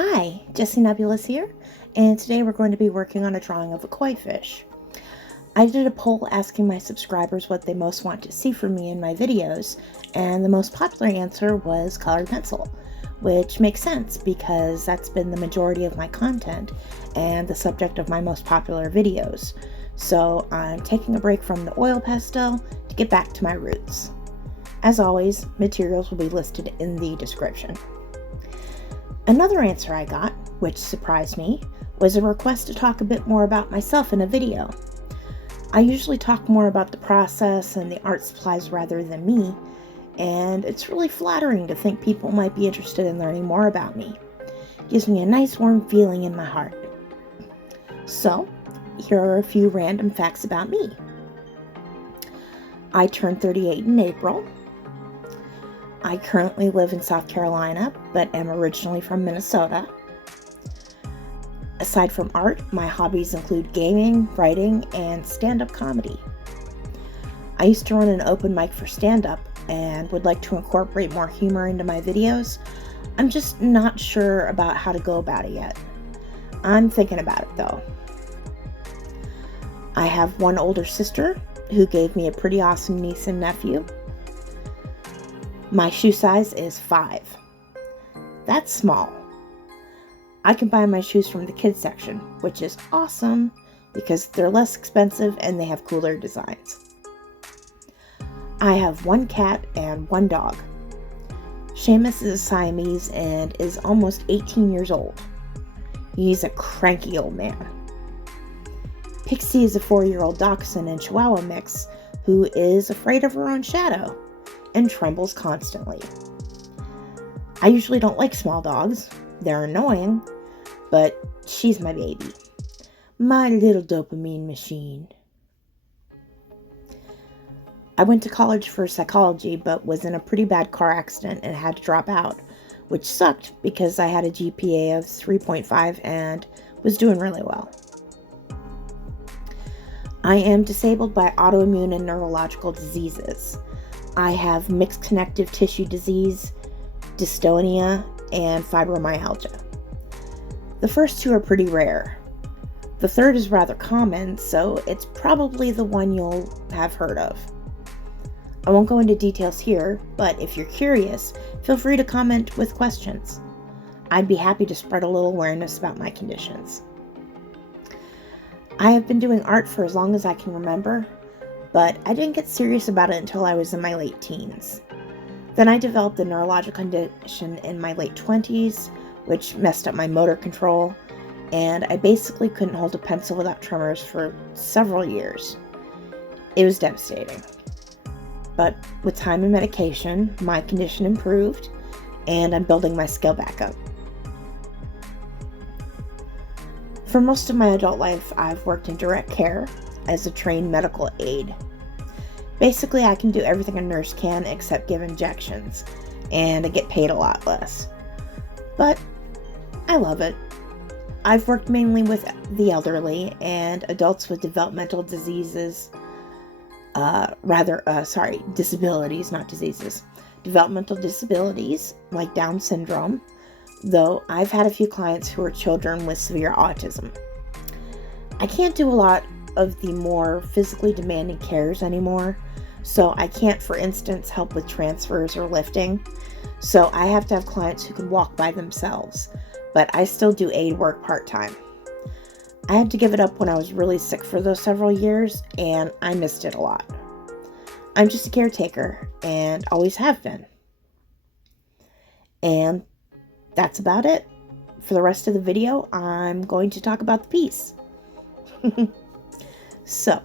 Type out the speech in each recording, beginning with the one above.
Hi, Jessie Nebulous here, and today we're going to be working on a drawing of a koi fish. I did a poll asking my subscribers what they most want to see from me in my videos, and the most popular answer was colored pencil, which makes sense because that's been the majority of my content and the subject of my most popular videos. So I'm taking a break from the oil pastel to get back to my roots. As always, materials will be listed in the description. Another answer I got, which surprised me, was a request to talk a bit more about myself in a video. I usually talk more about the process and the art supplies rather than me, and it's really flattering to think people might be interested in learning more about me. It gives me a nice warm feeling in my heart. So, here are a few random facts about me. I turned 38 in April. I currently live in South Carolina, but am originally from Minnesota. Aside from art, my hobbies include gaming, writing, and stand-up comedy. I used to run an open mic for stand-up and would like to incorporate more humor into my videos. I'm just not sure about how to go about it yet. I'm thinking about it though. I have one older sister who gave me a pretty awesome niece and nephew. My shoe size is 5. That's small. I can buy my shoes from the kids section, which is awesome because they're less expensive and they have cooler designs. I have one cat and one dog. Seamus is a Siamese and is almost 18 years old. He's a cranky old man. Pixie is a 4-year-old Dachshund and Chihuahua mix who is afraid of her own shadow and trembles constantly. I usually don't like small dogs. They're annoying, but she's my baby. My little dopamine machine. I went to college for psychology, but was in a pretty bad car accident and had to drop out, which sucked because I had a GPA of 3.5 and was doing really well. I am disabled by autoimmune and neurological diseases. I have mixed connective tissue disease, dystonia, and fibromyalgia. The first two are pretty rare. The third is rather common, so it's probably the one you'll have heard of. I won't go into details here, but if you're curious, feel free to comment with questions. I'd be happy to spread a little awareness about my conditions. I have been doing art for as long as I can remember, but I didn't get serious about it until I was in my late teens. Then I developed a neurological condition in my late 20s, which messed up my motor control, and I basically couldn't hold a pencil without tremors for several years. It was devastating. But with time and medication, my condition improved, and I'm building my skill back up. For most of my adult life, I've worked in direct care as a trained medical aide. Basically, I can do everything a nurse can except give injections, and I get paid a lot less. But I love it. I've worked mainly with the elderly and adults with developmental diseases, disabilities, not diseases. Developmental disabilities like Down syndrome, though I've had a few clients who are children with severe autism. I can't do a lot of the more physically demanding cares anymore, so I can't, for instance, help with transfers or lifting, so I have to have clients who can walk by themselves, but I still do aid work part-time. I had to give it up when I was really sick for those several years, and I missed it a lot. I'm just a caretaker, and always have been. And that's about it. For the rest of the video, I'm going to talk about the piece. So,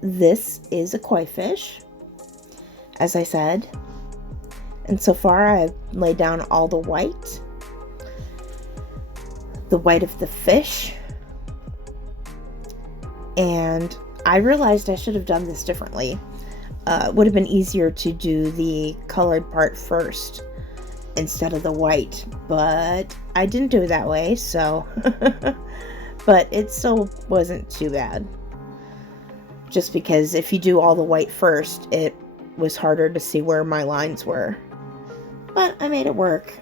this is a koi fish, as I said, and so far I've laid down all the white of the fish, and I realized I should have done this differently. It would have been easier to do the colored part first instead of the white, but I didn't do it that way, so but it still wasn't too bad. Just because if you do all the white first, it was harder to see where my lines were. But I made it work.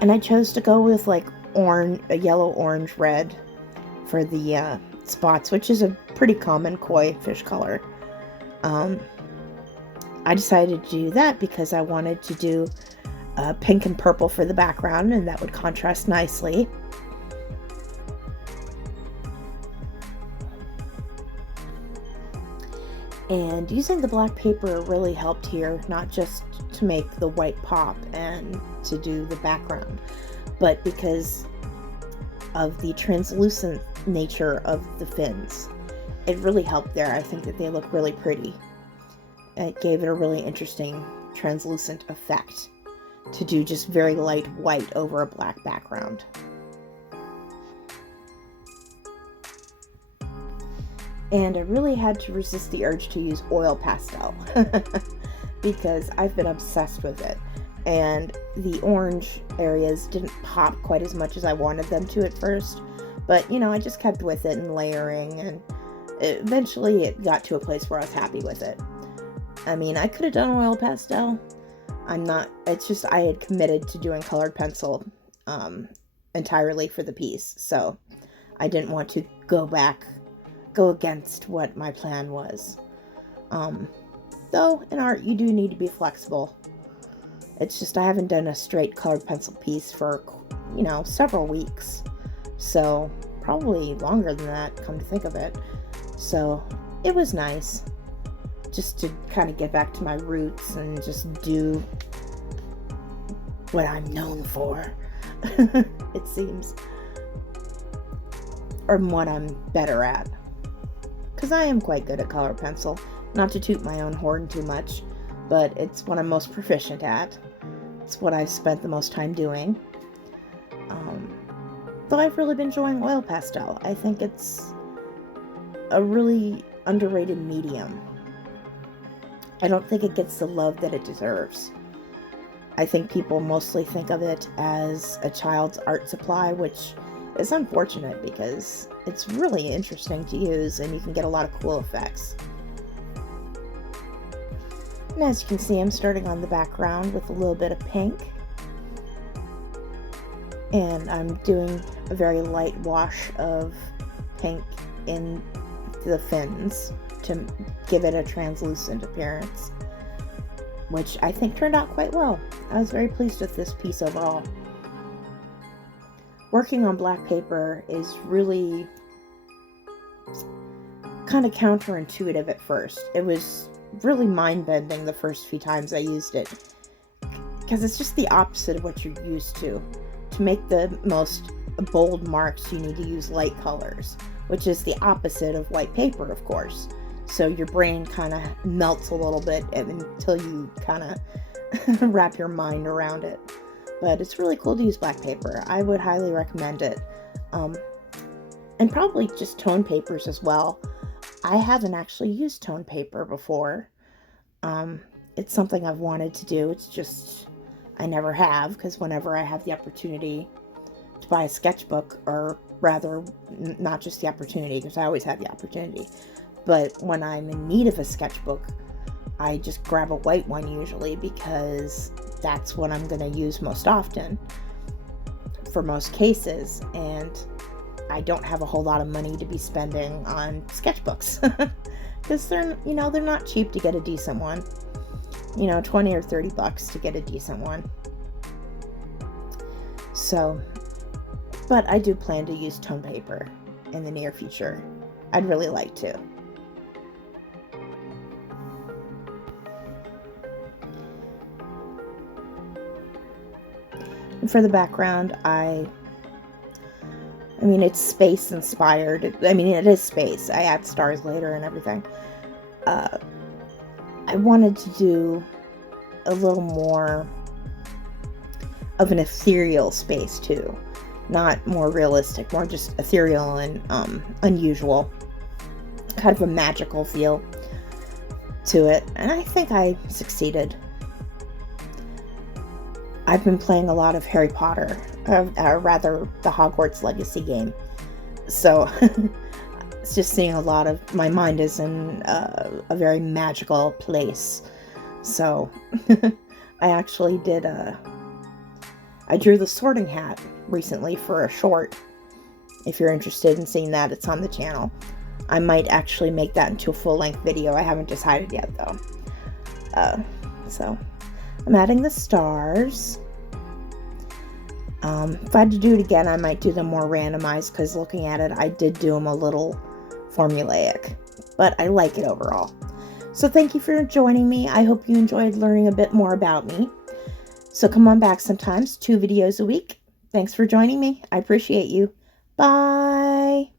And I chose to go with like orange, a yellow, orange, red for the spots, which is a pretty common koi fish color. I decided to do that because I wanted to do pink and purple for the background, and that would contrast nicely. And using the black paper really helped here, not just to make the white pop and to do the background, but because of the translucent nature of the fins. It really helped there. I think that they look really pretty. It gave it a really interesting translucent effect to do just very light white over a black background. And I really had to resist the urge to use oil pastel because I've been obsessed with it. And the orange areas didn't pop quite as much as I wanted them to at first. But, you know, I just kept with it and layering, and eventually it got to a place where I was happy with it. I mean, I could have done oil pastel. It's just I had committed to doing colored pencil entirely for the piece. So I didn't want to go against what my plan was. Though in art you do need to be flexible. It's just I haven't done a straight colored pencil piece for, you know, several weeks. So probably longer than that, come to think of it. So it was nice just to kind of get back to my roots and just do what I'm known for, it seems. Or what I'm better at. Because I am quite good at color pencil. Not to toot my own horn too much, but it's what I'm most proficient at. It's what I've spent the most time doing. Though I've really been enjoying oil pastel. I think it's a really underrated medium. I don't think it gets the love that it deserves. I think people mostly think of it as a child's art supply, which is unfortunate because it's really interesting to use and you can get a lot of cool effects. And as you can see, I'm starting on the background with a little bit of pink. And I'm doing a very light wash of pink in the fins to give it a translucent appearance, which I think turned out quite well. I was very pleased with this piece overall. Working on black paper is really kind of counterintuitive at first. It was really mind-bending the first few times I used it, because it's just the opposite of what you're used to. To make the most bold marks, you need to use light colors, which is the opposite of white paper, of course. So your brain kind of melts a little bit until you kind of wrap your mind around it. But it's really cool to use black paper. I would highly recommend it. And probably just tone papers as well. I haven't actually used tone paper before. It's something I've wanted to do. It's just I never have, because whenever I have the opportunity to buy a sketchbook, or rather, not just the opportunity, because I always have the opportunity, but when I'm in need of a sketchbook, I just grab a white one usually, because that's what I'm going to use most often for most cases, and I don't have a whole lot of money to be spending on sketchbooks because they're not cheap to get a decent one. 20 or 30 bucks to get a decent one. So, but I do plan to use tone paper in the near future. I'd really like to. And for the background, I mean, it's space inspired. It is space. I add stars later and everything. I wanted to do a little more of an ethereal space too. Not more realistic, more just ethereal and unusual. Kind of a magical feel to it. And I think I succeeded. I've been playing a lot of Harry Potter, or rather the Hogwarts Legacy game. So it's just seeing a lot of, my mind is in a very magical place. So I actually did I drew the sorting hat recently for a short. If you're interested in seeing that, it's on the channel. I might actually make that into a full-length video. I haven't decided yet, though. So I'm adding the stars. If I had to do it again, I might do them more randomized, because looking at it, I did do them a little formulaic. But I like it overall. So thank you for joining me. I hope you enjoyed learning a bit more about me. So come on back sometimes, 2 videos a week. Thanks for joining me. I appreciate you. Bye.